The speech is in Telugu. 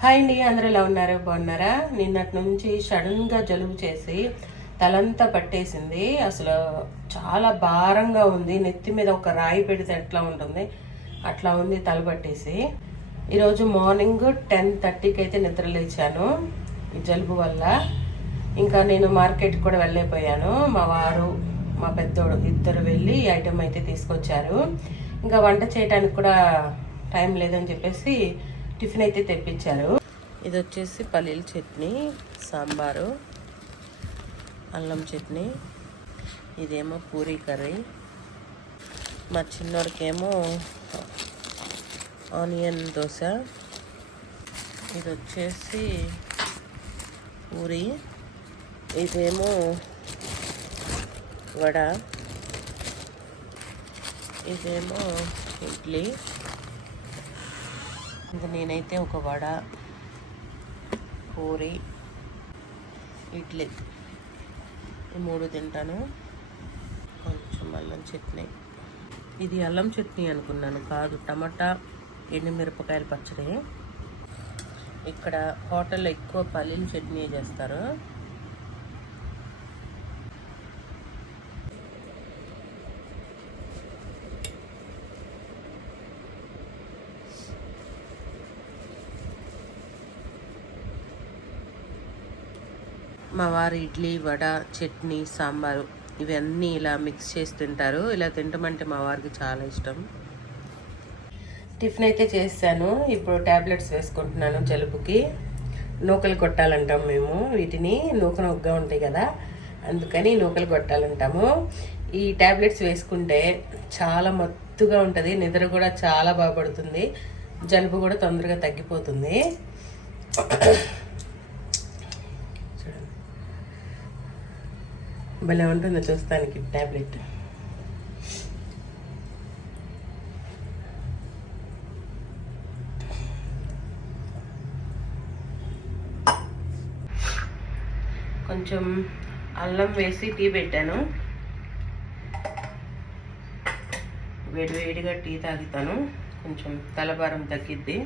హాయ్ అండి అందరూ ఎలా ఉన్నారు? బాగున్నారా? నిన్నటి నుంచి సడన్గా జలుబు చేసి తలంతా పట్టేసింది. అసలు చాలా భారంగా ఉంది. నెత్తి మీద ఒక రాయి పెడితే ఎట్లా ఉంటుంది? అట్లా ఉంది తల పట్టేసి. ఈరోజు మార్నింగ్ టెన్ థర్టీకి అయితే నిద్ర లేచాను ఈ జలుబు వల్ల. ఇంకా నేను మార్కెట్కి కూడా వెళ్ళైపోయాను మా వారు మా పెద్దోడు ఇద్దరు వెళ్ళి ఈ ఐటెం అయితే తీసుకొచ్చారు. ఇంకా వంట చేయడానికి కూడా టైం లేదని చెప్పేసి టిఫిన్ అయితే తెప్పించారు. ఇది వచ్చేసి పల్లీల చట్నీ సాంబారు అల్లం చట్నీ ఇదేమో పూరీ కర్రీ. మా చిన్నోడికేమో ఆనియన్ దోశ. ఇది వచ్చేసి పూరి. ఇదేమో వడ. ఇదేమో ఇడ్లీ. ఇంకా నేనైతే ఒక వడ పూరి ఇడ్లీ. ఈ మూడు తింటాను. కొంచెం అల్లం చట్నీ. ఇది అల్లం చట్నీ అనుకున్నాను కాదు టమాటా ఎండుమిరపకాయల పచ్చడి. ఇక్కడ హోటల్లో ఎక్కువ పల్లీల చట్నీ చేస్తారు. మా వారు ఇడ్లీ వడ చట్నీ సాంబారు ఇవన్నీ ఇలా మిక్స్ చేసి తింటారు. ఇలా తింటామంటే మా వారికి చాలా ఇష్టం. టిఫిన్ అయితే చేశాను. ఇప్పుడు ట్యాబ్లెట్స్ వేసుకుంటున్నాను జలుబుకి. నూకలు కొట్టాలంటాం మేము. వీటిని నూక నొగ్గా ఉంటాయి కదా. అందుకని నూకలు కొట్టాలంటాము. ఈ ట్యాబ్లెట్స్ వేసుకుంటే చాలా మత్తుగా ఉంటుంది. నిద్ర కూడా చాలా బాగుపడుతుంది జలుబు కూడా తొందరగా తగ్గిపోతుంది. భలే ఉంటుంది చూస్తానికి ట్యాబ్లెట్ కొంచెం అల్లం వేసి టీ పెట్టాను. వేడి వేడిగా టీ తాగుతాను. కొంచెం తలభారం తగ్గిద్ది.